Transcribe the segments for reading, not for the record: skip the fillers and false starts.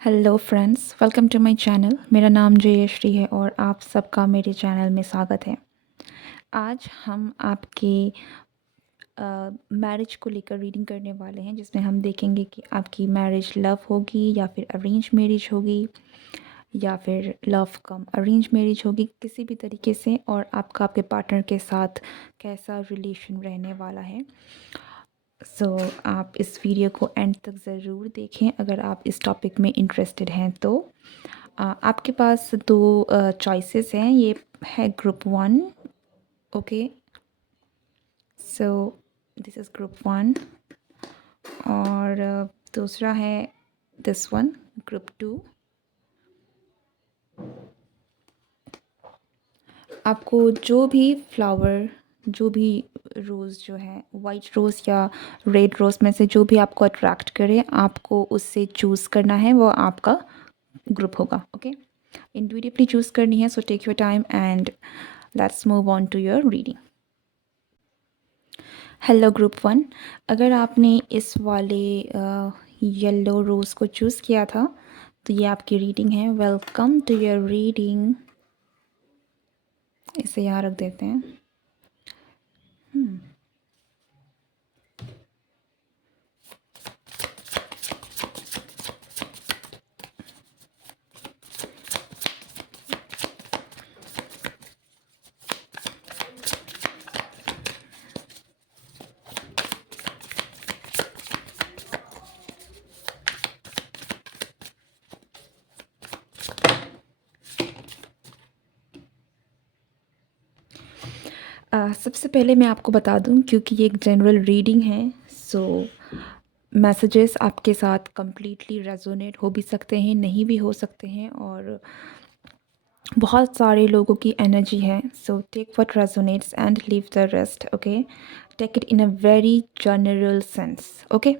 Hello friends, welcome to my channel. मेरा नाम जयश्री है और आप सबका मेरे चैनल में स्वागत है। आज हम आपके मैरिज को लेकर रीडिंग करने वाले हैं, जिसमें हम देखेंगे कि आपकी मैरिज लव होगी या फिर अरेंज मैरिज होगी या फिर लव कम अरेंज मैरिज होगी, किसी भी तरीके से, और आपका आपके पार्टनर के साथ कैसा रिलेशन रहने वाला है। आप इस वीडियो को एंड तक ज़रूर देखें अगर आप इस टॉपिक में इंटरेस्टेड हैं तो। आपके पास दो चॉइसेस हैं। ये है group one. Okay, so this is group one. और दूसरा है दिस वन, ग्रुप टू। आपको जो भी फ्लावर, जो भी रोज़ जो है, वाइट रोज़ या रेड रोज़ में से जो भी आपको अट्रैक्ट करे, आपको उससे चूज़ करना है, वो आपका ग्रुप होगा। ओके, इंडिविजुअली चूज़ करनी है। So take your time and let's move on to your reading. Hello group one, अगर आपने इस वाले येलो रोज़ को चूज़ किया था तो ये आपकी रीडिंग है। Welcome to your reading. इसे यहाँ रख देते हैं। सबसे पहले मैं आपको बता दूं, क्योंकि ये एक जनरल रीडिंग है, सो मैसेजेस आपके साथ कंप्लीटली रेजोनेट हो भी सकते हैं, नहीं भी हो सकते हैं, और बहुत सारे लोगों की एनर्जी है। So take what resonates and leave the rest. Okay, take it in a very general sense. Okay,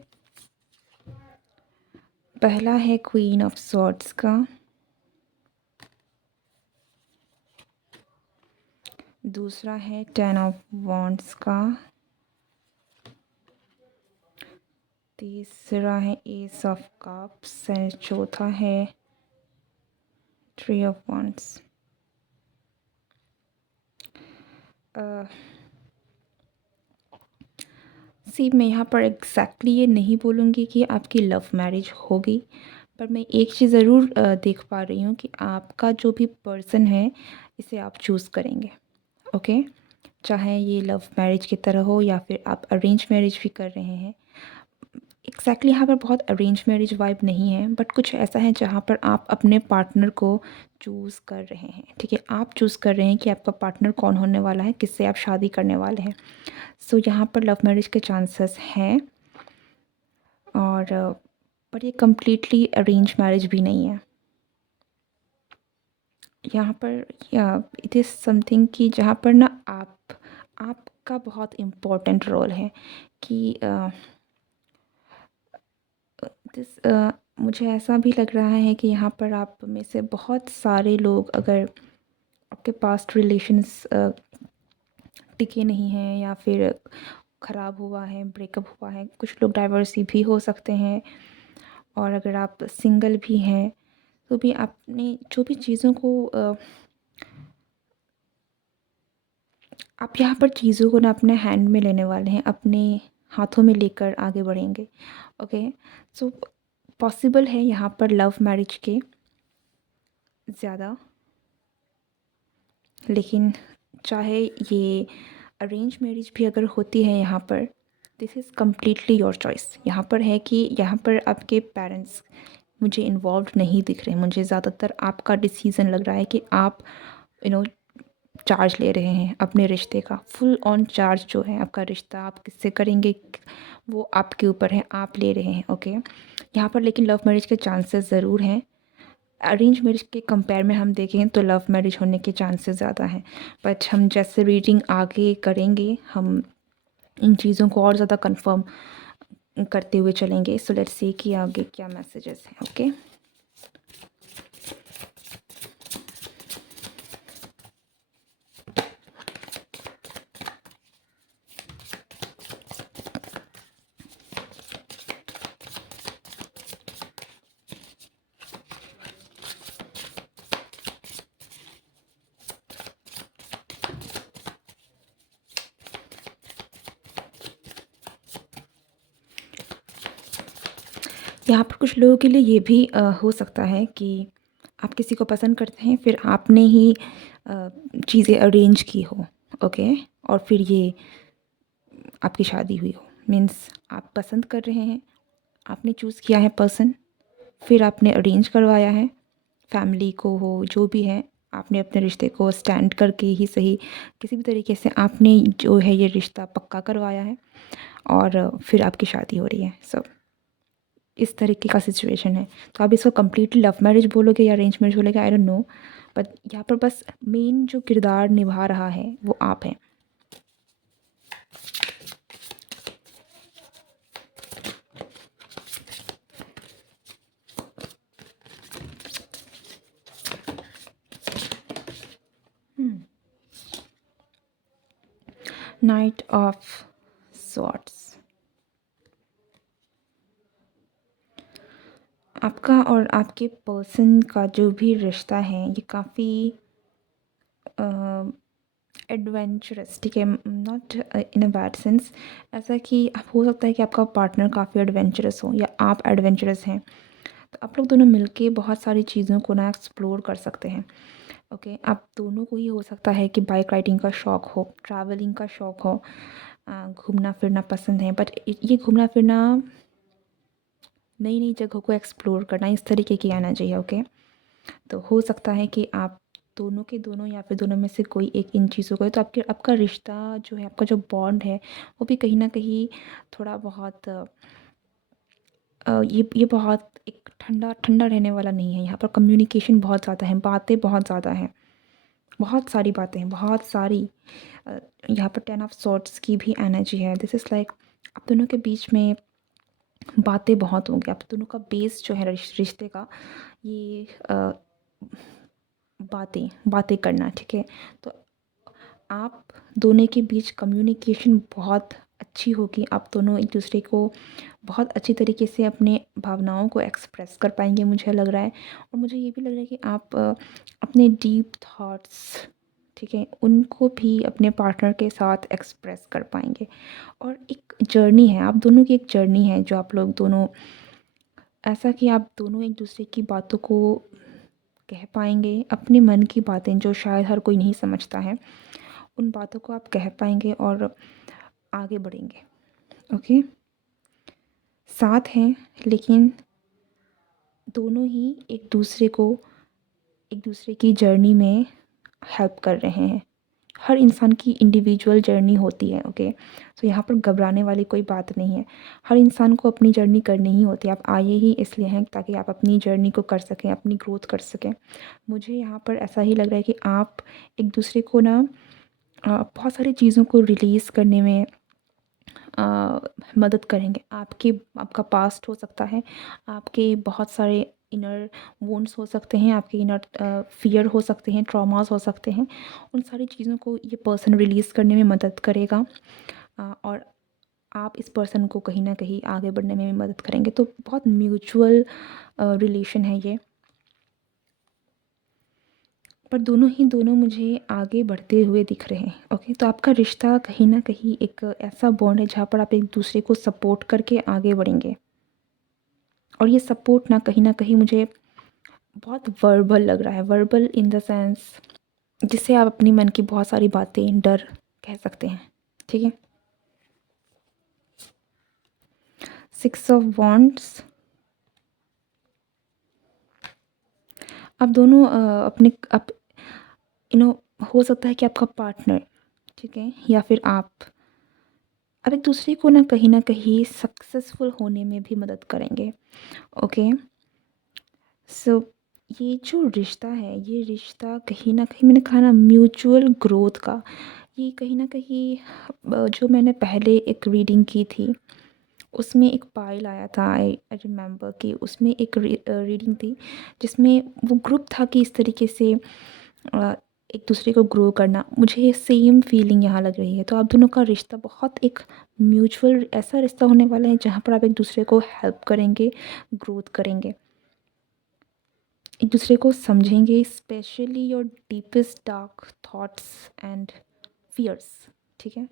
पहला है क्वीन ऑफ सॉर्ड्स का, दूसरा है टेन ऑफ वॉन्ड्स का, तीसरा है एस ऑफ कप्स एंड चौथा है थ्री ऑफ वॉन्ड्स। मैं यहाँ पर एग्जैक्टली ये नहीं बोलूँगी कि आपकी लव मैरिज होगी, पर मैं एक चीज़ ज़रूर देख पा रही हूँ कि आपका जो भी पर्सन है, इसे आप चूज़ करेंगे। ओके, चाहे ये लव मैरिज की तरह हो या फिर आप अरेंज मैरिज भी कर रहे हैं। एग्जैक्टली यहाँ पर बहुत अरेंज मैरिज वाइब नहीं है, बट कुछ ऐसा है जहाँ पर आप अपने पार्टनर को चूज़ कर रहे हैं। ठीक है, आप चूज़ कर रहे हैं कि आपका पार्टनर कौन होने वाला है, किससे आप शादी करने वाले हैं। यहाँ पर लव मैरिज के चांसेस हैं, और पर ये कम्प्लीटली अरेंज मैरिज भी नहीं है। यहाँ पर इट इज़ समथिंग कि जहाँ पर ना आपका बहुत इम्पोर्टेंट रोल है कि मुझे ऐसा भी लग रहा है कि यहाँ पर आप में से बहुत सारे लोग, अगर आपके पास्ट रिलेशंस टिके नहीं हैं या फिर ख़राब हुआ है, ब्रेकअप हुआ है, कुछ लोग डाइवर्सी भी हो सकते हैं, और अगर आप सिंगल भी हैं तो भी आपने जो भी चीज़ों को आप यहाँ पर चीज़ों को ना अपने हैंड में लेने वाले हैं, अपने हाथों में लेकर आगे बढ़ेंगे। ओके, सो पॉसिबल है यहाँ पर लव मैरिज के ज़्यादा, लेकिन चाहे ये अरेंज मैरिज भी अगर होती है यहाँ पर, this is completely your choice. यहाँ पर है कि यहाँ पर आपके पेरेंट्स मुझे इन्वॉल्व नहीं दिख रहे। मुझे ज़्यादातर आपका डिसीज़न लग रहा है कि आप यू नो चार्ज ले रहे हैं अपने रिश्ते का। फुल ऑन चार्ज जो है आपका रिश्ता, आप किससे करेंगे वो आपके ऊपर है, आप ले रहे हैं। ओके, यहाँ पर लेकिन लव मैरिज के चांसेस ज़रूर हैं। अरेंज मैरिज के कंपेयर में हम देखें तो लव मैरिज होने के चांसेस ज़्यादा हैं, बट हम जैसे रीडिंग आगे करेंगे, हम इन चीज़ों को और ज़्यादा कंफर्म करते हुए चलेंगे। सो लेट्स सी कि आगे क्या मैसेजेस हैं। ओके, यहाँ पर कुछ लोगों के लिए ये भी हो सकता है कि आप किसी को पसंद करते हैं, फिर आपने ही चीज़ें अरेंज की हो, ओके? और फिर ये आपकी शादी हुई हो। मीन्स आप पसंद कर रहे हैं, आपने चूज़ किया है पर्सन, फिर आपने अरेंज करवाया है, फैमिली को हो जो भी है, आपने अपने रिश्ते को स्टैंड करके ही सही, किसी भी तरीके से आपने जो है ये रिश्ता पक्का करवाया है और फिर आपकी शादी हो रही है। सो इस तरीके का सिचुएशन है। तो आप इसको कंप्लीटली लव मैरिज बोलोगे या अरेंज मैरिज बोलोगे, आई डोंट नो, बट यहाँ पर बस मेन जो किरदार निभा रहा है वो आप हैं। नाइट ऑफ सॉर्ट्स, आपका और आपके पर्सन का जो भी रिश्ता है ये काफ़ी एडवेंचरस, ठीक है, not in a bad sense, ऐसा कि हो सकता है कि आपका पार्टनर काफ़ी एडवेंचरस हो या आप एडवेंचरस हैं, तो आप लोग दोनों मिलके बहुत सारी चीज़ों को ना एक्सप्लोर कर सकते हैं। ओके, आप दोनों को ही हो सकता है कि बाइक राइडिंग का शौक़ हो, ट्रैवलिंग का शौक़ हो, घूमना फिरना पसंद है, बट ये घूमना फिरना नई नई जगहों को एक्सप्लोर करना इस तरीके की आना चाहिए। ओके, तो हो सकता है कि आप दोनों के दोनों या फिर दोनों में से कोई एक इन चीज़ों को है, तो आपके आपका रिश्ता जो है, आपका जो बॉन्ड है वो भी कहीं ना कहीं थोड़ा बहुत ये बहुत एक ठंडा ठंडा रहने वाला नहीं है। यहाँ पर कम्युनिकेशन बहुत ज़्यादा है, बातें बहुत ज़्यादा हैं, बहुत सारी बातें हैं, बहुत सारी। यहाँ पर 10 ऑफ सॉर्ट्स की भी एनर्जी है। दिस इज़ लाइक आप दोनों के बीच में बातें बहुत होंगी, आप दोनों का बेस जो है रिश्ते का, ये बातें बातें करना, ठीक है? तो आप दोनों के बीच कम्युनिकेशन बहुत अच्छी होगी, आप दोनों एक दूसरे को बहुत अच्छी तरीके से अपने भावनाओं को एक्सप्रेस कर पाएंगे, मुझे लग रहा है। और मुझे ये भी लग रहा है कि आप अपने डीप थॉट्स, ठीक है, उनको भी अपने पार्टनर के साथ एक्सप्रेस कर पाएंगे। और एक जर्नी है, आप दोनों की एक जर्नी है जो आप लोग दोनों, ऐसा कि आप दोनों एक दूसरे की बातों को कह पाएंगे, अपने मन की बातें जो शायद हर कोई नहीं समझता है, उन बातों को आप कह पाएंगे और आगे बढ़ेंगे। ओके, साथ हैं लेकिन दोनों ही एक दूसरे की जर्नी में हेल्प कर रहे हैं। हर इंसान की इंडिविजुअल जर्नी होती है। ओके, तो यहाँ पर घबराने वाली कोई बात नहीं है। हर इंसान को अपनी जर्नी करनी ही होती है। आप आए ही इसलिए हैं ताकि आप अपनी जर्नी को कर सकें, अपनी ग्रोथ कर सकें। मुझे यहाँ पर ऐसा ही लग रहा है कि आप एक दूसरे को ना बहुत सारी चीज़ों को रिलीज़ करने में मदद करेंगे। आपका पास्ट हो सकता है, आपके बहुत सारे इनर वुंड्स हो सकते हैं, आपके इनर फ़ियर हो सकते हैं, ट्रॉमास हो सकते हैं। उन सारी चीज़ों को ये पर्सन रिलीज़ करने में मदद करेगा और आप इस पर्सन को कहीं न कहीं आगे बढ़ने में भी मदद करेंगे। तो बहुत म्यूचुअल रिलेशन है ये। पर दोनों मुझे आगे बढ़ते हुए दिख रहे हैं। ओके, तो आपका रिश्ता कहीं न कहीं एक ऐसा बॉन्ड है जहाँ पर आप एक-दूसरे को सपोर्ट करके आगे बढ़ेंगे। और ये सपोर्ट ना कहीं न कहीं मुझे बहुत वर्बल लग रहा है। वर्बल इन द सेंस जिससे आप अपनी मन की बहुत सारी बातें, डर कह सकते हैं। ठीक है? 6 ऑफ वांड्स, आप दोनों अपने आप हो सकता है कि आपका पार्टनर, ठीक है? या फिर आप एक-दूसरे को ना कहीं न कहीं सक्सेसफुल होने में भी मदद करेंगे। ओके? सो ये जो रिश्ता है, ये रिश्ता कहीं न कहीं मैंने कहा ना म्यूचुअल ग्रोथ का, ये कहीं न कहीं जो मैंने पहले एक रीडिंग की थी, उसमें एक पाइल आया था। आई आई रिमेंबर कि उसमें एक रीडिंग थी जिसमें वो ग्रुप था कि इस तरीके से अ, एक दूसरे को ग्रो करना। मुझे ये सेम फीलिंग यहाँ लग रही है। तो आप दोनों का रिश्ता बहुत एक म्यूचुअल ऐसा रिश्ता होने वाला है जहाँ पर आप एक दूसरे को हेल्प करेंगे, ग्रोथ करेंगे, एक दूसरे को समझेंगे, specially your deepest dark thoughts and fears, ठीक है?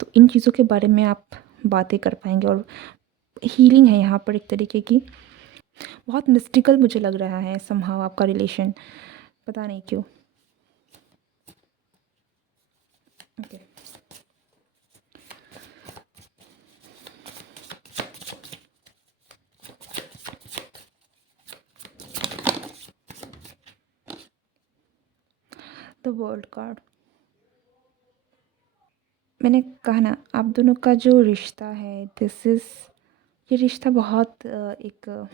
तो इन चीज़ों के बारे में आप बातें कर पाएंगे और हीलिंग है यहाँ पर एक तरीके की। बहुत मिस्टिकल मुझे लग रहा है समहाउ आपका रिलेशन, पता नहीं क्यों। Okay, the world card. मैंने कहा ना, आप दोनों का जो रिश्ता है, ये रिश्ता बहुत एक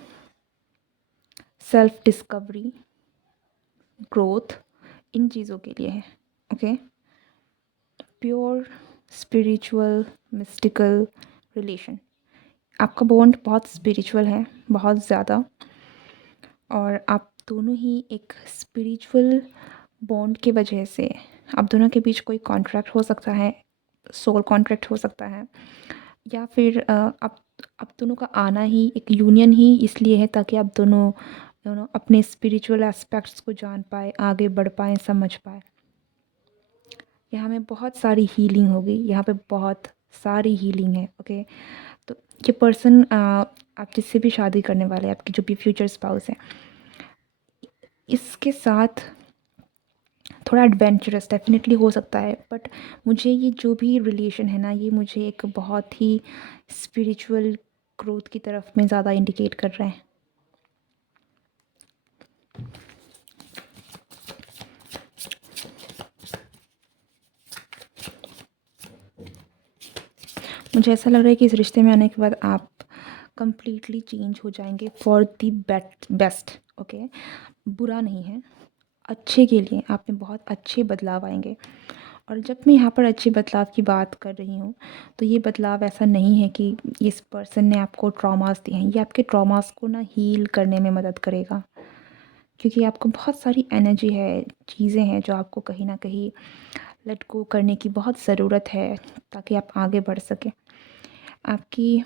सेल्फ डिस्कवरी, ग्रोथ, इन चीज़ों के लिए है। Okay, pure spiritual mystical relation. आपका बॉन्ड बहुत स्पिरिचुअल है, बहुत ज़्यादा। और आप दोनों ही एक स्पिरिचुअल बॉन्ड की वजह से, आप दोनों के बीच कोई कॉन्ट्रैक्ट हो सकता है, सोल कॉन्ट्रैक्ट हो सकता है, या फिर आप दोनों का आना ही एक यूनियन ही इसलिए है ताकि आप दोनों अपने स्पिरिचुअल एस्पेक्ट्स को जान पाए, आगे बढ़ पाएँ, समझ पाए। यहाँ में बहुत सारी हीलिंग होगी, यहाँ पे बहुत सारी हीलिंग है। ओके, तो ये पर्सन आप जिससे भी शादी करने वाले हैं, आपकी जो भी फ्यूचर स्पाउस है, इसके साथ थोड़ा एडवेंचरस डेफिनेटली हो सकता है, बट मुझे ये जो भी रिलेशन है ना, ये मुझे एक बहुत ही स्पिरिचुअल ग्रोथ की तरफ में ज़्यादा इंडिकेट कर रहे हैं। मुझे ऐसा लग रहा है कि इस रिश्ते में आने के बाद आप कंप्लीटली चेंज हो जाएंगे फॉर दी बेस्ट। ओके, बुरा नहीं है, अच्छे के लिए आप में बहुत अच्छे बदलाव आएंगे। और जब मैं यहाँ पर अच्छे बदलाव की बात कर रही हूँ, तो ये बदलाव ऐसा नहीं है कि इस पर्सन ने आपको ट्रॉमास दिए हैं। ये आपके ट्रॉमास को ना हील करने में मदद करेगा, क्योंकि आपको बहुत सारी एनर्जी है, चीज़ें हैं जो आपको कहीं ना कहीं लेट गो करने की बहुत ज़रूरत है ताकि आप आगे बढ़ सकें। आपकी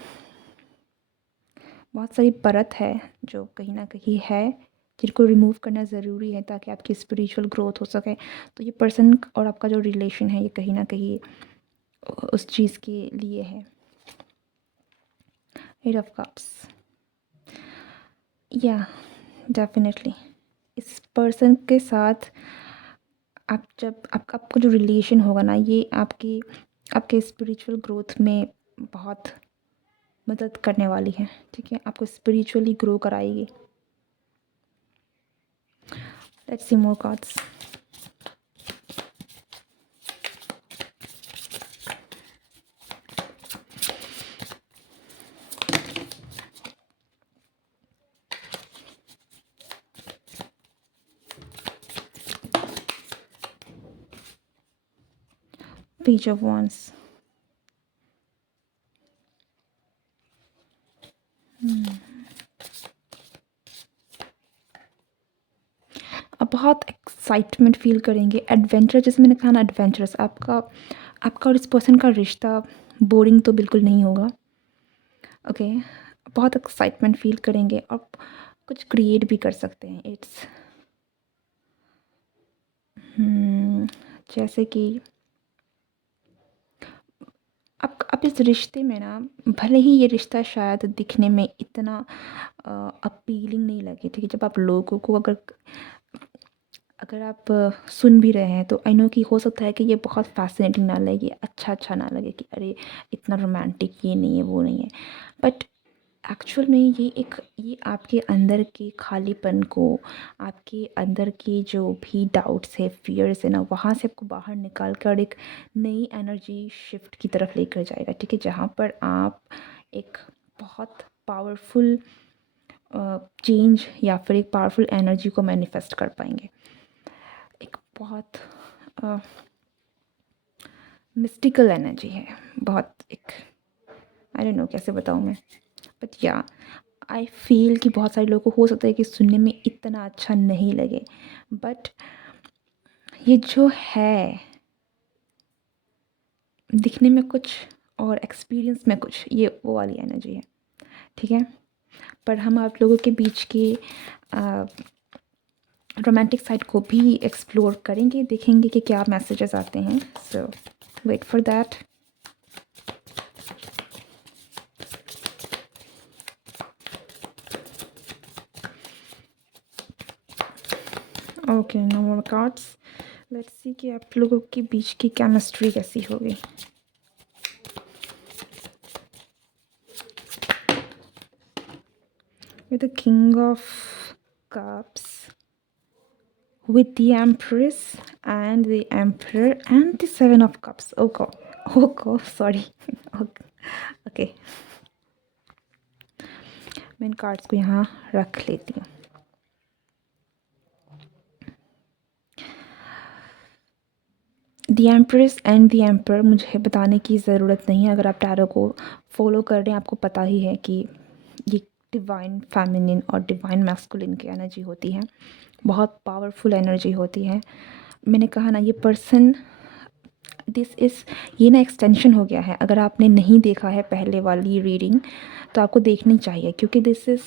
बहुत सारी परत है जो कहीं ना कहीं है, जिनको रिमूव करना ज़रूरी है ताकि आपकी स्पिरिचुअल ग्रोथ हो सके। तो ये पर्सन और आपका जो रिलेशन है, ये कहीं ना कहीं उस चीज़ के लिए है। एट ऑफ कप्स, या डेफिनेटली इस पर्सन के साथ आप जब आपका जो रिलेशन होगा ना, ये आपके स्पिरिचुअल ग्रोथ में बहुत मदद करने वाली है। ठीक है, आपको स्पिरिचुअली ग्रो कराएगी। Let's see more cards. Page of Wands. आप बहुत एक्साइटमेंट फील करेंगे, एडवेंचर, जैसे मैंने कहा ना, एडवेंचरस। आपका और इस पर्सन का रिश्ता बोरिंग तो बिल्कुल नहीं होगा। ओके, बहुत एक्साइटमेंट फील करेंगे और कुछ क्रिएट भी कर सकते हैं। इट्स जैसे कि आप इस रिश्ते में ना, भले ही ये रिश्ता शायद दिखने में इतना अपीलिंग नहीं लगे, ठीक है, जब आप लोगों को अगर आप सुन भी रहे हैं तो आई नो कि हो सकता है कि ये बहुत फैसिनेटिंग ना लगे, अच्छा ना लगे कि अरे इतना रोमांटिक, ये नहीं है, वो नहीं है। बट एक्चुअल में ये आपके अंदर के खालीपन को, आपके अंदर के जो भी डाउट्स है, फियर्स है ना, वहाँ से आपको बाहर निकाल कर एक नई एनर्जी शिफ्ट की तरफ लेकर जाएगा। ठीक है, जहाँ पर आप एक बहुत पावरफुल चेंज या फिर एक पावरफुल एनर्जी को मैनिफेस्ट कर पाएंगे। एक बहुत मिस्टिकल एनर्जी है, बहुत एक, आई डोंट नो कैसे बताऊँ मैं, बट या आई फील कि बहुत सारे लोगों को हो सकता है कि सुनने में इतना अच्छा नहीं लगे, बट ये जो है दिखने में कुछ और एक्सपीरियंस में कुछ, ये वो वाली एनर्जी है। ठीक है, पर हम आप लोगों के बीच की रोमांटिक साइड को भी एक्सप्लोर करेंगे, देखेंगे कि क्या मैसेजेस आते हैं। So wait for that. Okay, no more cards. Let's see कि आप लोगों के बीच की केमिस्ट्री कैसी होगी। With the king of cups, with the empress and the emperor and the seven of cups. Oh god, sorry. Okay, okay. मैं इन cards को यहाँ रख लेती हूँ। The empress and the emperor, मुझे बताने की ज़रूरत नहीं है, अगर आप टैरो को फॉलो कर रहे हैं आपको पता ही है कि ये डिवाइन फेमिनिन और डिवाइन मैस्कुलिन की एनर्जी होती है, बहुत पावरफुल एनर्जी होती है। मैंने कहा ना, ये पर्सन ये ना एक्सटेंशन हो गया है। अगर आपने नहीं देखा है पहले वाली रीडिंग तो आपको देखनी चाहिए, क्योंकि this is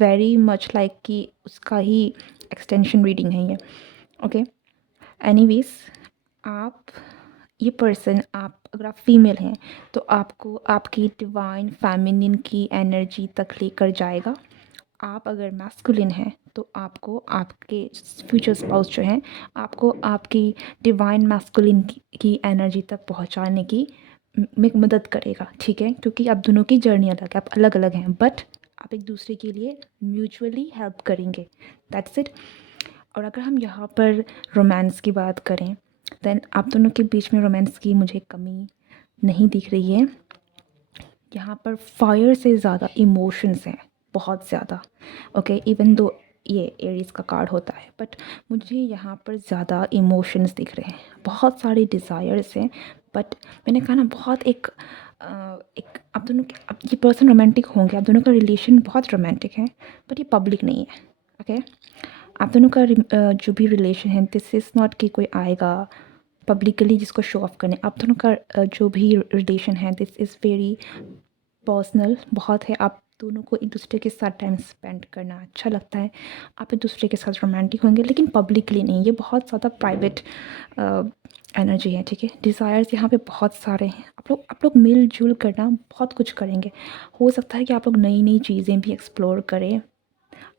very much like कि उसका ही एक्सटेंशन रीडिंग है ये। ओके, एनीवेज, आप ये पर्सन, आप अगर आप फीमेल हैं तो आपको आपकी डिवाइन फेमिनिन की एनर्जी तक लेकर जाएगा। आप अगर मैस्कुलिन हैं तो आपको आपके फ्यूचर स्पाउस जो हैं आपको आपकी डिवाइन मैस्कुलिन की एनर्जी तक पहुंचाने की में मदद करेगा, ठीक है? क्योंकि आप दोनों की जर्नी अलग है, आप अलग अलग हैं, बट आप एक दूसरे के लिए म्यूचुअली हेल्प करेंगे। That's it. और अगर हम यहाँ पर रोमांस की बात करें, देन आप दोनों के बीच में रोमांस की मुझे कमी नहीं दिख रही है। यहाँ पर फायर से ज़्यादा इमोशंस हैं, बहुत ज़्यादा। ओके, इवन दो ये एरीज का कार्ड होता है, बट मुझे यहाँ पर ज़्यादा इमोशंस दिख रहे हैं, बहुत सारे डिज़ायर्स हैं। बट मैंने कहा ना, बहुत एक आप दोनों के, अब ये पर्सन रोमांटिक होंगे, आप दोनों का रिलेशन बहुत रोमांटिक है, बट ये पब्लिक नहीं है। ओके, आप दोनों का जो भी रिलेशन है, दिस इज़ नॉट कि कोई आएगा पब्लिकली जिसको शो ऑफ करने। आप दोनों का जो भी रिलेशन है, दिस इज़ वेरी पर्सनल बहुत है। आप दोनों को एक दूसरे के साथ टाइम स्पेंड करना अच्छा लगता है, आप एक दूसरे के साथ रोमांटिक होंगे, लेकिन पब्लिकली नहीं। ये बहुत ज़्यादा प्राइवेट एनर्जी है, ठीक है? डिज़ायर्स यहाँ पे बहुत सारे हैं। आप लोग मिलजुल करना बहुत कुछ करेंगे। हो सकता है कि आप लोग नई नई चीज़ें भी एक्सप्लोर करें,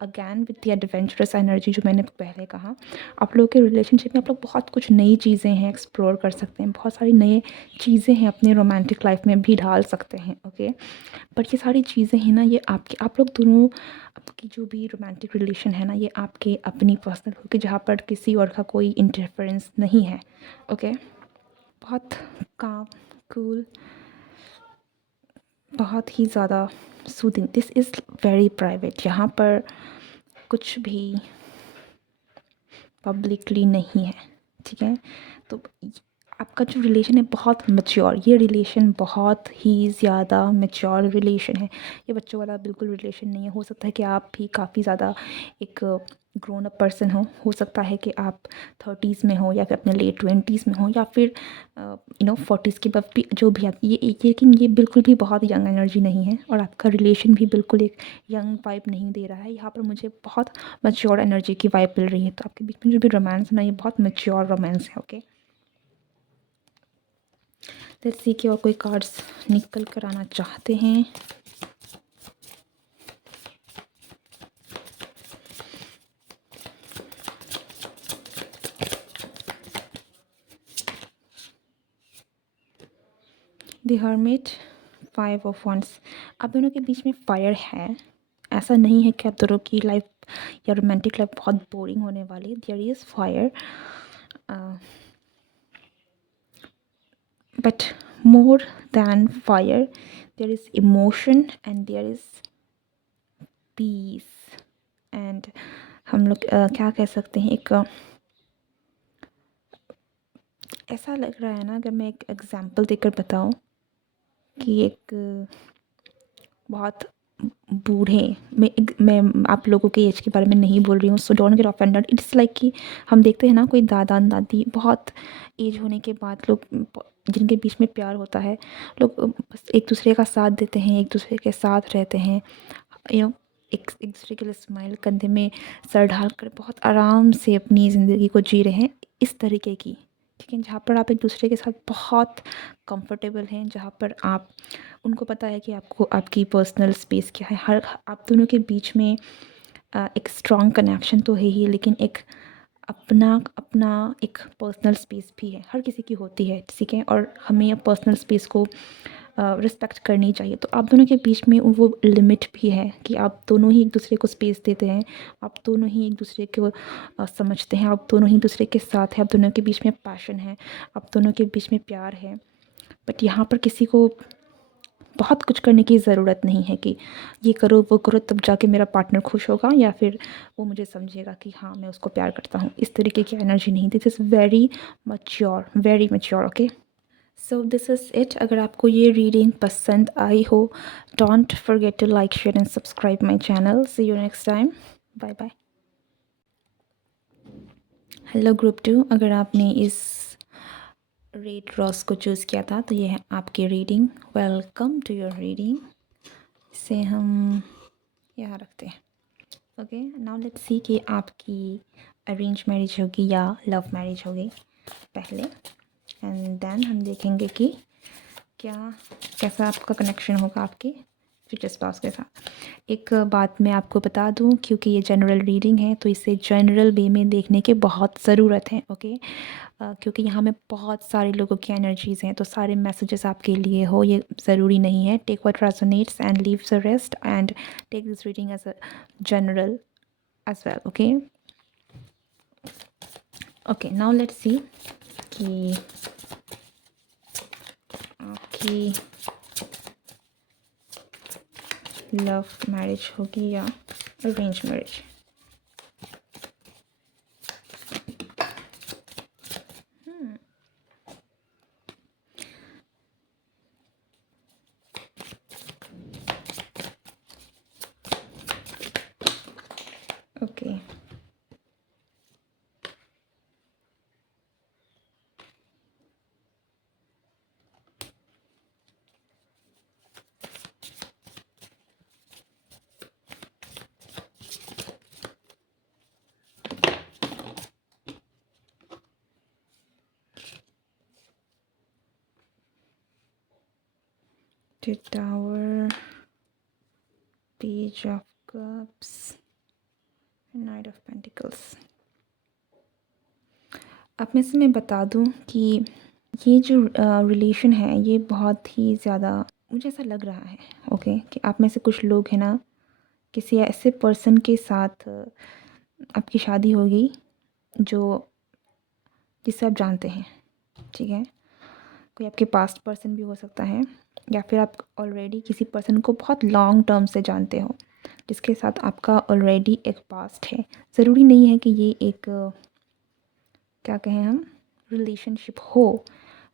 again with the adventurous energy जो मैंने पहले कहा। आप लोगों के रिलेशनशिप में आप लोग बहुत कुछ नई चीज़ें हैं, एक्सप्लोर कर सकते हैं, बहुत सारी नई चीज़ें हैं अपने रोमांटिक लाइफ में भी ढाल सकते हैं। ओके, बट ये सारी चीज़ें हैं ना, ये आपके, आप लोग दोनों, आपकी जो भी रोमांटिक रिलेशन है ना, ये आपके अपनी पर्सनल होगी, जहाँ पर किसी और का कोई इंटरफेरेंस नहीं है। ओके, बहुत काम, कूल, बहुत ही ज़्यादा soothing. This is very private. यहाँ पर कुछ भी पब्लिकली नहीं है, ठीक है? तो आपका जो रिलेशन है बहुत मैच्योर, ये रिलेशन बहुत ही ज़्यादा मैच्योर रिलेशन है। ये बच्चों वाला बिल्कुल रिलेशन नहीं है। हो सकता है कि आप भी काफ़ी ज़्यादा एक ग्रोन अप पर्सन हो सकता है कि आप 30s में हो, या फिर अपने लेट 20s में हो, या फिर 40s के बाद भी, जो भी आप ये लेकिन ये बिल्कुल भी बहुत यंग एनर्जी नहीं है, और आपका रिलेशन भी बिल्कुल एक यंग वाइब नहीं दे रहा है। यहाँ पर मुझे बहुत मैच्योर एनर्जी की वाइब मिल रही है। तो आपके बीच में जो भी रोमांस है ना, ये बहुत मैच्योर रोमांस है। ओके, लेट्स सी कि और कोई कार्ड्स निकल कर आना चाहते हैं। The hermit, 5 of wands. आप दोनों के बीच में फायर है। ऐसा नहीं है कि आप दोनों की लाइफ या रोमांटिक लाइफ बहुत बोरिंग होने वाली। There is fire, but more than fire there is emotion and there is peace. And हम लोग क्या कह सकते हैं, एक ऐसा लग रहा है ना, अगर मैं एक एग्जांपल देकर बताऊं, कि एक बहुत बूढ़े, मैं आप लोगों के एज के बारे में नहीं बोल रही हूँ, so don't get offended. It's like कि हम देखते हैं ना, कोई दादा दादी बहुत एज होने के बाद, लोग जिनके बीच में प्यार होता है, लोग बस एक दूसरे का साथ देते हैं, एक दूसरे के साथ रहते हैं, एक दूसरे के लिए स्माइल, कंधे में सर ढाल कर बहुत आराम से अपनी ज़िंदगी को जी रहे हैं, इस तरीके की, ठीक है? जहाँ पर आप एक दूसरे के साथ बहुत कंफर्टेबल हैं, जहाँ पर आप, उनको पता है कि आपको आपकी पर्सनल स्पेस क्या है। आप दोनों के बीच में एक स्ट्रॉन्ग कनेक्शन तो है ही, लेकिन एक अपना अपना एक पर्सनल स्पेस भी है, हर किसी की होती है, ठीक है, और हमें पर्सनल स्पेस को रिस्पेक्ट करनी चाहिए। तो आप दोनों के बीच में वो लिमिट भी है कि आप दोनों ही एक दूसरे को स्पेस देते हैं, आप दोनों ही एक दूसरे को समझते हैं, आप दोनों ही दूसरे के साथ हैं, आप दोनों के बीच में पैशन है, आप दोनों के बीच में प्यार है। बट यहाँ पर किसी को बहुत कुछ करने की ज़रूरत नहीं है कि ये करो वो करो तब जाके मेरा पार्टनर खुश होगा या फिर वो मुझे समझेगा कि हाँ मैं उसको प्यार करता हूँ। इस तरीके की एनर्जी नहीं, this is very mature. Okay, so this is it. अगर आपको ये रीडिंग पसंद आई हो, don't forget to like share and subscribe my channel. See you next time, bye bye. Hello group 2, अगर आपने इस रेड रॉस को चूज़ किया था तो ये है आपकी reading. Welcome to your reading. इसे हम यहाँ रखते हैं। ओके, नाउ लेट्स सी कि आपकी अरेंज मैरिज होगी या लव मैरिज होगी पहले, एंड देन हम देखेंगे कि कैसा आपका कनेक्शन होगा आपके फ्यूचर स्पाउस के साथ। एक बात मैं आपको बता दूं, क्योंकि ये जनरल रीडिंग है तो इसे जनरल वे में देखने की बहुत ज़रूरत है। ओके, क्योंकि यहाँ में बहुत सारे लोगों की एनर्जीज़ हैं तो सारे मैसेजेस आपके लिए हो ये ज़रूरी नहीं है। Take what resonates and leave the rest and take this reading as a general as well. Okay, now let's see कि आपकी लव मैरिज होगी या arrange marriage. Okay, the Tower, Page of Cups, Knight of Pentacles। अब में से मैं बता दूं कि ये जो रिलेशन है ये बहुत ही ज़्यादा मुझे ऐसा लग रहा है, ओके, कि आप में से कुछ लोग हैं ना, किसी ऐसे पर्सन के साथ आपकी शादी होगी जो जिसे आप जानते हैं, ठीक है। कोई आपके पास्ट पर्सन भी हो सकता है या फिर आप ऑलरेडी किसी पर्सन को बहुत लॉन्ग टर्म से जानते हो जिसके साथ आपका ऑलरेडी एक पास्ट है। ज़रूरी नहीं है कि ये एक क्या कहें हम रिलेशनशिप हो,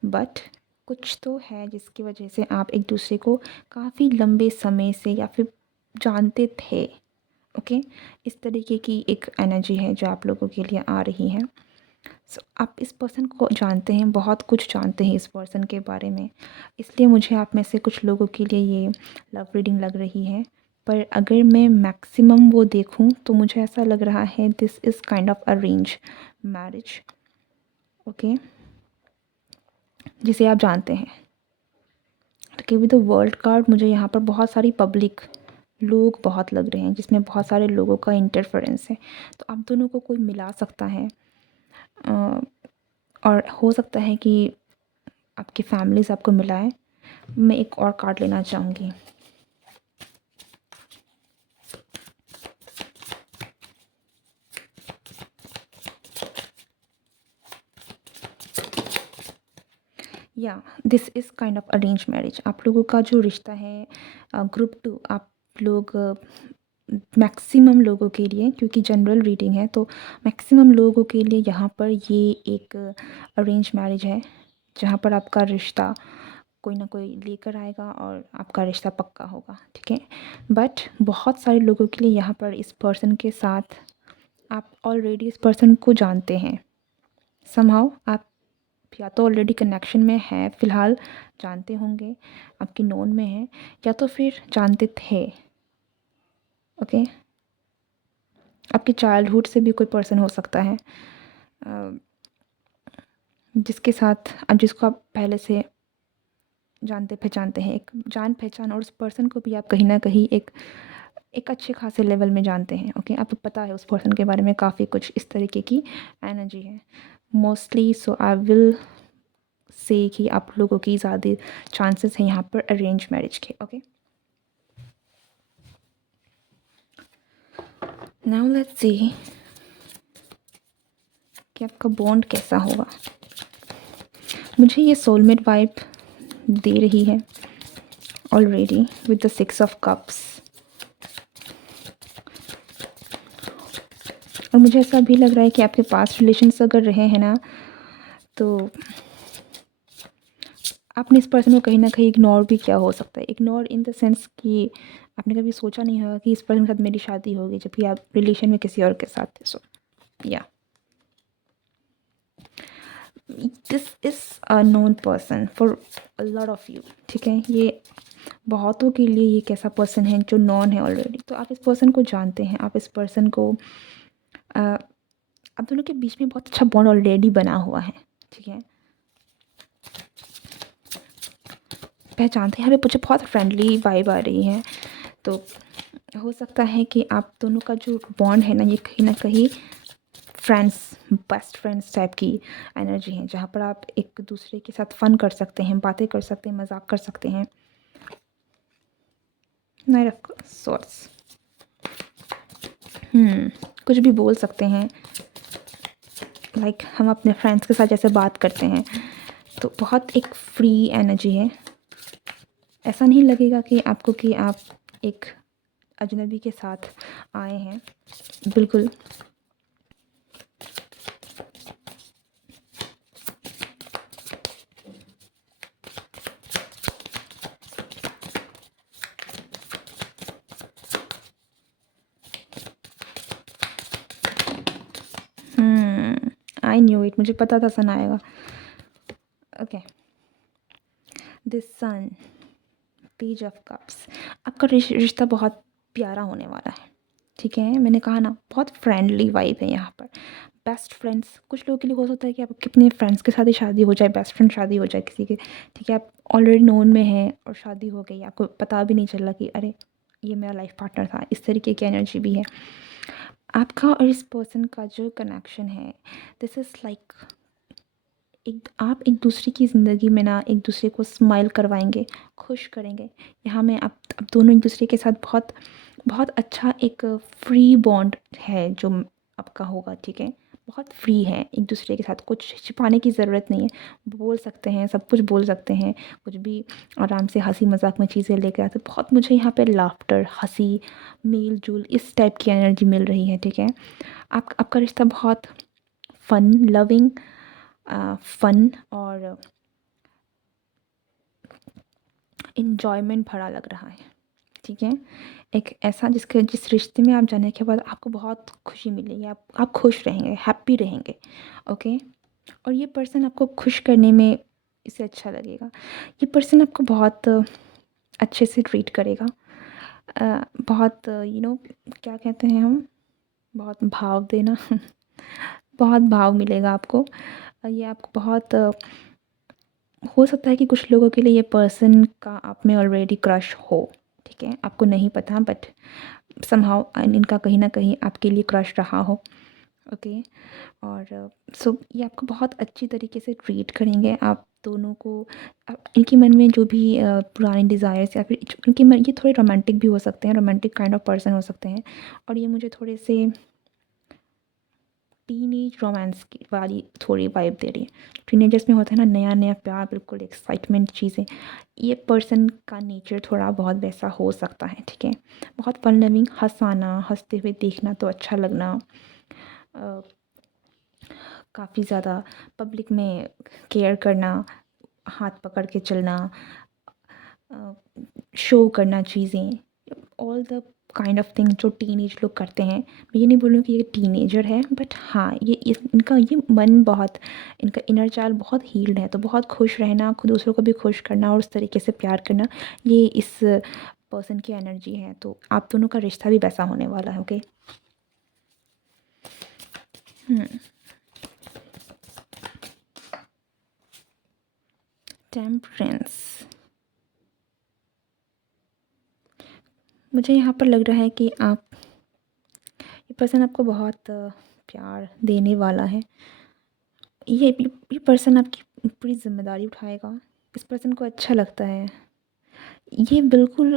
बट कुछ तो है जिसकी वजह से आप एक दूसरे को काफ़ी लंबे समय से या फिर जानते थे। ओके, इस तरीके की एक एनर्जी है जो आप लोगों के लिए आ रही है। सो आप इस पर्सन को जानते हैं, बहुत कुछ जानते हैं इस पर्सन के बारे में, इसलिए मुझे आप में से कुछ लोगों के लिए ये लव रीडिंग लग रही है। पर अगर मैं मैक्सिमम वो देखूं तो मुझे ऐसा लग रहा है this is kind of arrange marriage. Okay, जिसे आप जानते हैं। तो विद द वर्ल्ड कार्ड मुझे यहाँ पर बहुत सारी पब्लिक लोग बहुत लग रहे हैं जिसमें बहुत सारे लोगों का इंटरफेरेंस है। तो आप दोनों को कोई मिला सकता है और हो सकता है कि आपकी फैमिली से आपको मिलाए। मैं एक और कार्ड लेना चाहूँगी। या this is kind of arrange marriage. आप लोगों का जो रिश्ता है ग्रुप 2, आप लोग मैक्सिमम लोगों के लिए, क्योंकि जनरल रीडिंग है तो मैक्सिमम लोगों के लिए यहाँ पर ये एक अरेंज मैरिज है जहाँ पर आपका रिश्ता कोई ना कोई लेकर आएगा और आपका रिश्ता पक्का होगा, ठीक है। बट बहुत सारे लोगों के लिए यहाँ पर इस पर्सन के साथ आप ऑलरेडी इस पर्सन को जानते हैं। समहाउ आप या तो ऑलरेडी कनेक्शन में है, फ़िलहाल जानते होंगे, आपकी नोन में है, या तो फिर जानते थे। ओके, आपके चाइल्डहुड से भी कोई पर्सन हो सकता है जिसके साथ जिसको आप पहले से जानते पहचानते हैं, एक जान पहचान, और उस पर्सन को भी आप कहीं ना कहीं एक एक अच्छे खासे लेवल में जानते हैं। ओके, आपको पता है उस पर्सन के बारे में काफ़ी कुछ, इस तरीके की एनर्जी है mostly. So I will say कि आप लोगों की ज़्यादा चांसेस हैं यहाँ पर अरेंज मैरिज के। ओके, नाउ लेट्स सी कि आपका बॉन्ड कैसा होगा। मुझे ये सोलमेट वाइब दे रही है already with the 6 of cups, और मुझे ऐसा भी लग रहा है कि आपके पास रिलेशंस अगर रहे हैं ना, तो आपने इस पर्सन को कहीं ना कहीं इग्नोर भी किया हो सकता है। इग्नोर इन द सेंस कि आपने कभी सोचा नहीं होगा कि इस पर्सन के साथ मेरी शादी होगी, जबकि आप रिलेशन में किसी और के साथ थे। सो या this is a known person for a lot of you. ठीक है, ये बहुतों के लिए ये कैसा पर्सन है जो नॉन है ऑलरेडी। तो आप इस पर्सन को जानते हैं, आप इस पर्सन को आप दोनों के बीच में बहुत अच्छा बॉन्ड ऑलरेडी बना हुआ है। ठीक है, पहचानते हैं, यहाँ पे मुझे बहुत फ्रेंडली वाइब आ रही है। तो हो सकता है कि आप दोनों का जो बॉन्ड है ना, ये कहीं ना कहीं फ्रेंड्स, बेस्ट फ्रेंड्स टाइप की एनर्जी है, जहाँ पर आप एक दूसरे के साथ फ़न कर सकते हैं, बातें कर सकते हैं, मजाक कर सकते हैं। नाइट ऑफ सॉर्ट्स, कुछ भी बोल सकते हैं। लाइक हम अपने फ्रेंड्स के साथ जैसे बात करते हैं, तो बहुत एक फ्री एनर्जी है। ऐसा नहीं लगेगा कि आपको कि आप एक अजनबी के साथ आए हैं, बिल्कुल। आई न्यू इट, मुझे पता था सन आएगा। Okay, this sun, page of cups, आपका रिश्ता बहुत प्यारा होने वाला है। ठीक है, मैंने कहा ना, बहुत फ्रेंडली वाइब है यहाँ पर। बेस्ट फ्रेंड्स, कुछ लोगों के लिए हो सकता है कि आप कितने फ्रेंड्स के साथ ही शादी हो जाए, बेस्ट फ्रेंड शादी हो जाए किसी के। ठीक है, आप ऑलरेडी नोन में हैं और शादी हो गई, आपको पता भी नहीं चला कि अरे ये मेरा लाइफ पार्टनर था। इस तरीके की एनर्जी भी है आपका और इस पर्सन का जो कनेक्शन है। दिस इज़ लाइक आप एक दूसरे की ज़िंदगी में ना एक दूसरे को स्माइल करवाएंगे, खुश करेंगे। यहाँ में आप दोनों एक दूसरे के साथ बहुत बहुत अच्छा एक फ्री बॉन्ड है जो आपका होगा। ठीक है, बहुत फ्री है एक दूसरे के साथ, कुछ छिपाने की ज़रूरत नहीं है। बोल सकते हैं, सब कुछ बोल सकते हैं, कुछ भी आराम से हंसी मजाक में चीज़ें लेके आते। बहुत मुझे यहाँ पे लाफ्टर, हंसी, मेल जोल, इस टाइप की एनर्जी मिल रही है। ठीक है, आपका रिश्ता बहुत फन लविंग, फन और इन्जॉयमेंट भरा लग रहा है। ठीक है, एक ऐसा जिस रिश्ते में आप जाने के बाद आपको बहुत खुशी मिलेगी, आप खुश रहेंगे, हैप्पी रहेंगे। ओके, और ये पर्सन आपको खुश करने में इसे अच्छा लगेगा। ये पर्सन आपको बहुत अच्छे से ट्रीट करेगा। बहुत क्या कहते हैं हम, बहुत भाव देना बहुत भाव मिलेगा आपको। ये आपको बहुत हो सकता है कि कुछ लोगों के लिए ये पर्सन का आप में ऑलरेडी क्रश हो। ठीक है, आपको नहीं पता, बट समहाउ इनका कहीं ना कहीं आपके लिए क्रश रहा हो। ओके, और सो ये आपको बहुत अच्छी तरीके से ट्रीट करेंगे। आप दोनों को इनके मन में जो भी पुरानी डिज़ायर्स या फिर इनके मन, ये थोड़े रोमांटिक भी हो सकते हैं, रोमांटिक काइंड ऑफ पर्सन हो सकते हैं। और ये मुझे थोड़े से टीनेज रोमांस की वाली थोड़ी वाइब दे रही है। टीनेजर्स में होता है ना, नया नया प्यार, बिल्कुल एक्साइटमेंट चीज़ें। ये पर्सन का नेचर थोड़ा बहुत वैसा हो सकता है। ठीक है, बहुत फन लविंग, हंसाना, हंसते हुए देखना तो अच्छा लगना, काफ़ी ज़्यादा पब्लिक में केयर करना, हाथ पकड़ के चलना, शो करना चीज़ें, all the kind of thing जो टीनेज लोग करते हैं। मैं ये नहीं बोल रही हूँ कि ये टीनेजर है, बट हाँ, इनका ये मन बहुत, इनका इनर चाइल्ड बहुत हील्ड है। तो बहुत खुश रहना, खुद दूसरों को भी खुश करना और उस तरीके से प्यार करना, ये इस पर्सन की एनर्जी है। तो आप दोनों का रिश्ता भी वैसा होने वाला है। ओके, टेम्परेंस, मुझे यहाँ पर लग रहा है कि आप ये पर्सन आपको बहुत प्यार देने वाला है। ये पर्सन आपकी पूरी ज़िम्मेदारी उठाएगा। इस पर्सन को अच्छा लगता है। ये बिल्कुल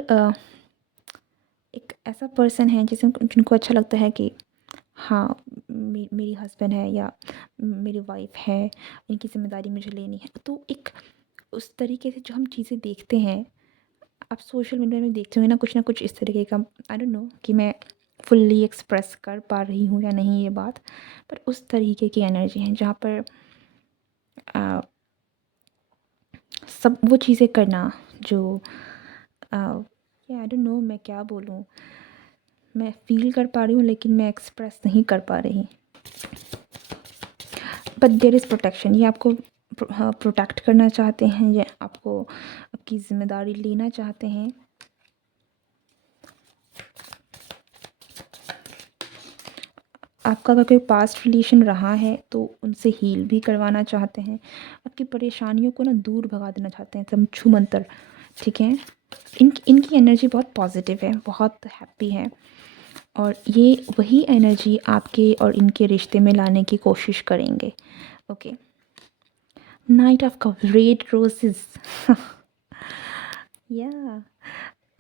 एक ऐसा पर्सन है जिनको अच्छा लगता है कि हाँ, मेरी हस्बैंड है या मेरी वाइफ़ है, इनकी ज़िम्मेदारी मुझे लेनी है। तो एक उस तरीके से जो हम चीज़ें देखते हैं, आप सोशल मीडिया में देखते होंगे ना कुछ इस तरीके का। आई डोंट नो कि मैं फुल्ली एक्सप्रेस कर पा रही हूँ या नहीं ये बात, पर उस तरीके की एनर्जी है जहाँ पर अ, सब वो चीज़ें करना जो आई डोंट नो मैं क्या बोलूँ। मैं फ़ील कर पा रही हूँ लेकिन मैं एक्सप्रेस नहीं कर पा रही। But there is protection. ये आपको प्रोटेक्ट करना चाहते हैं या आपको आपकी ज़िम्मेदारी लेना चाहते हैं। आपका अगर कोई पास्ट रिलेशन रहा है तो उनसे हील भी करवाना चाहते हैं। आपकी परेशानियों को ना दूर भगा देना चाहते हैं एकदम छूमंतर, ठीक है? इनकी एनर्जी बहुत पॉजिटिव है, बहुत हैप्पी है और ये वही एनर्जी आपके और इनके रिश्ते में लाने की कोशिश करेंगे। Okay. Night of cup, red roses. या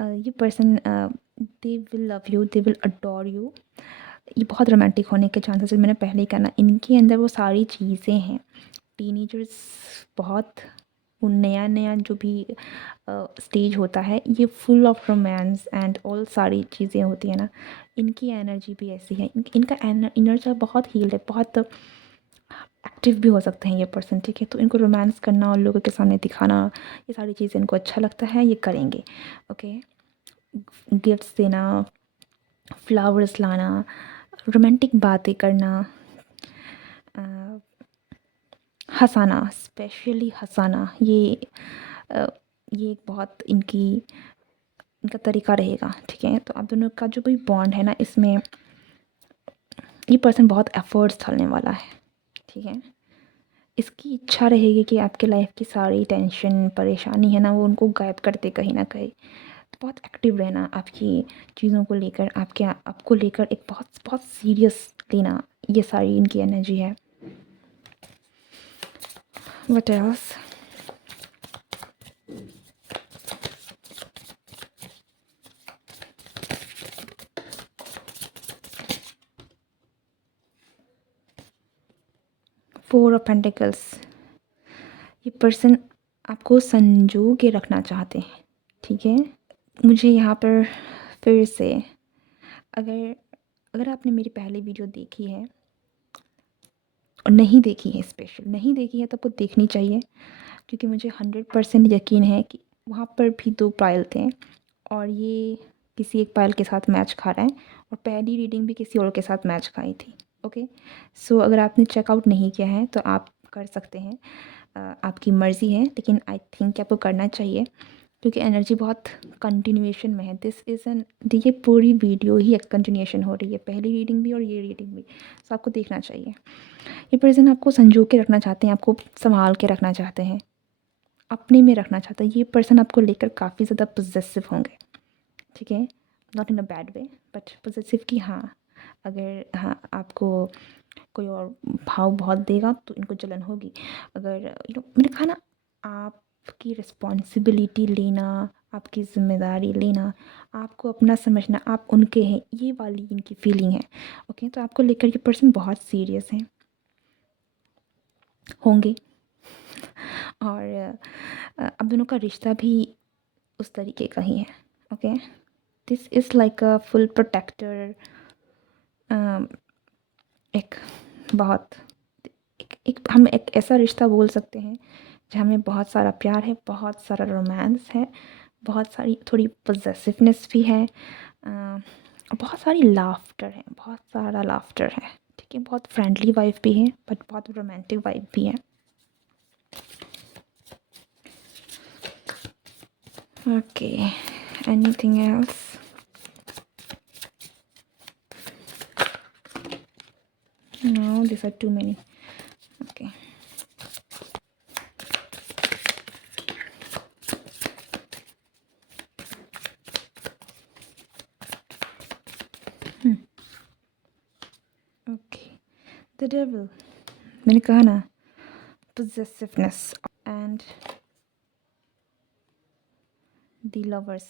ये person they will love you, they will adore you. ये बहुत रोमांटिक होने के चांसेस है। मैंने पहले ही कहा ना, इनके अंदर वो सारी चीज़ें हैं। टीनेजर्स बहुत वो नया नया जो भी स्टेज होता है, ये full of romance and all सारी चीज़ें होती हैं ना, इनकी एनर्जी भी ऐसी है। इनका एनर्जी बहुत हील्ड है, बहुत एक्टिव भी हो सकते हैं ये पर्सन, ठीक है? तो इनको रोमांस करना और लोगों के सामने दिखाना, ये सारी चीज़ें इनको अच्छा लगता है, ये करेंगे। ओके। गिफ्ट्स देना, फ्लावर्स लाना, रोमांटिक बातें करना, हँसाना, स्पेशली हँसाना, अ, ये एक बहुत इनका तरीका रहेगा, ठीक है? तो आप दोनों का जो भी बॉन्ड है ना, इसमें ये पर्सन बहुत एफ़र्ट्स डालने वाला है, ठीक है? इसकी इच्छा रहेगी कि आपके लाइफ़ की सारी टेंशन, परेशानी है ना, वो उनको गायब कर दे कहीं न कहीं। तो बहुत एक्टिव रहना आपकी चीज़ों को लेकर, आपको लेकर एक बहुत बहुत सीरियस लेना, ये सारी इनकी एनर्जी है। What else? Four of pentacles. ये पर्सन आपको संजो के रखना चाहते हैं, ठीक है? मुझे यहाँ पर फिर से, अगर अगर आपने मेरी पहली वीडियो देखी है और नहीं देखी है, स्पेशल नहीं देखी है, तो आपको देखनी चाहिए, क्योंकि मुझे 100% यकीन है कि वहाँ पर भी 2 पायल थे और ये किसी एक पायल के साथ मैच खा रहा है और पहली रीडिंग भी किसी और के साथ मैच खाई थी। ओके। सो अगर आपने चेकआउट नहीं किया है तो आप कर सकते हैं, आपकी मर्ज़ी है, लेकिन आई थिंक आपको करना चाहिए, क्योंकि एनर्जी बहुत कंटिन्यूएशन में है। दिस इज़ एन ये पूरी वीडियो ही एक कंटिन्यूएशन हो रही है, पहली रीडिंग भी और ये रीडिंग भी। सो आपको देखना चाहिए। ये पर्सन आपको संजो के रखना चाहते हैं, आपको संभाल के रखना चाहते हैं, अपने में रखना चाहता है। ये पर्सन आपको लेकर काफ़ी ज़्यादा पॉसेसिव होंगे, ठीक है? Not in a bad way, but possessive कि हाँ, अगर हाँ आपको कोई और भाव बहुत देगा तो इनको जलन होगी। अगर मैंने कहा ना, आपकी रिस्पॉन्सिबिलिटी लेना, आपकी ज़िम्मेदारी लेना, आपको अपना समझना, आप उनके हैं, ये वाली इनकी फीलिंग है। ओके। तो आपको लेकर ये पर्सन बहुत सीरियस हैं, होंगे। और अब दोनों का रिश्ता भी उस तरीके का ही है। Okay. This is like a full protector. एक बहुत हम एक ऐसा रिश्ता बोल सकते हैं जहाँ में बहुत सारा प्यार है, बहुत सारा रोमांस है, बहुत सारी थोड़ी पॉसेसिवनेस भी है, बहुत सारी लाफ्टर है, बहुत सारा लाफ्टर है, ठीक है? बहुत फ्रेंडली वाइब भी है, बट बहुत रोमांटिक वाइब भी है। Okay. Anything else? No, these are too many. Okay. The devil, मैंने कहा ना, possessiveness and the lovers.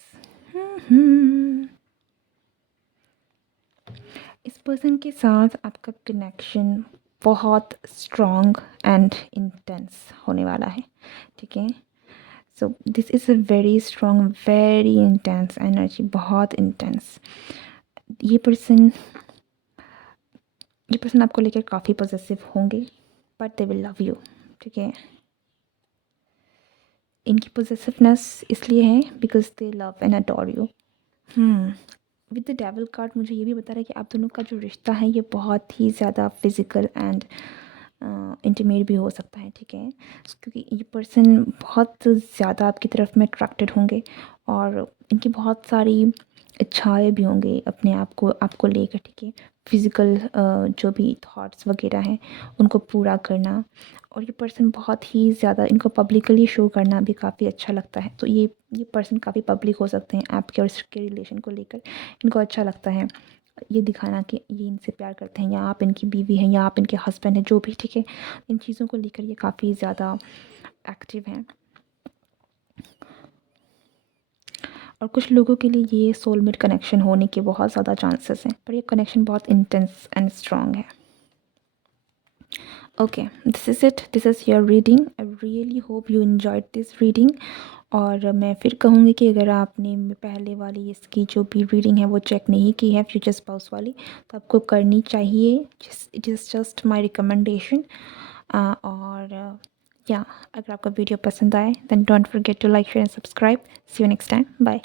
इस पर्सन के साथ आपका कनेक्शन बहुत स्ट्रॉन्ग एंड इंटेंस होने वाला है, ठीक है। सो this is a very strong, very intense energy, बहुत इंटेंस। ये पर्सन आपको लेकर काफ़ी पॉजिटिव होंगे, but they will love you, ठीक है। इनकी पॉजिटिवनेस इसलिए है because they love and adore you. With the devil card मुझे ये भी बता रहा है कि आप दोनों का जो रिश्ता है ये बहुत ही ज़्यादा फिज़िकल एंड इंटीमेट भी हो सकता है, ठीक है। क्योंकि ये पर्सन बहुत ज़्यादा आपकी तरफ में अट्रैक्टेड होंगे और इनकी बहुत सारी इच्छाएं भी होंगी अपने आपको लेकर, ठीक है। फिज़िकल जो भी थॉट्स वगैरह हैं उनको पूरा करना, और ये पर्सन बहुत ही ज़्यादा इनको पब्लिकली शो करना भी काफ़ी अच्छा लगता है। तो ये पर्सन काफ़ी पब्लिक हो सकते हैं आपके और इसके रिलेशन को लेकर। इनको अच्छा लगता है ये दिखाना कि ये इनसे प्यार करते हैं, या आप इनकी बीवी हैं, या आप इनके हस्बैंड हैं, जो भी, ठीक है। इन चीज़ों को लेकर ये काफ़ी ज़्यादा एक्टिव हैं। और कुछ लोगों के लिए ये सोलमेट कनेक्शन होने के बहुत ज़्यादा चांसेस हैं, पर ये कनेक्शन बहुत इंटेंस एंड स्ट्रॉन्ग है। Okay, this is it, this is your reading. I really hope you enjoyed this reading. और मैं फिर कहूँगी कि अगर आपने पहले वाली इसकी जो भी रीडिंग है वो चेक नहीं की है, फ्यूचर स्पाउस वाली, तो आपको करनी चाहिए। It is just my recommendation. और या अगर आपका वीडियो पसंद आए then don't forget to like, share and subscribe. See you next time, bye.